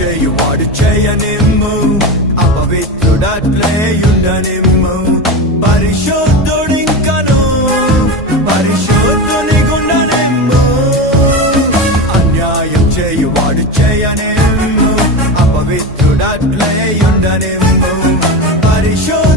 చేయువాడు చేయనిమ్ము, అపవిత్రుడట్లే యుండనిమ్ము. పరిశుద్ధుడింకను పరిశుద్ధుని గుండనిమ్ము. అన్యాయం చేయువాడు చేయనిమ్ము, అపవిత్రుడట్లే యుండనిమ్ము. పరిశుద్ధ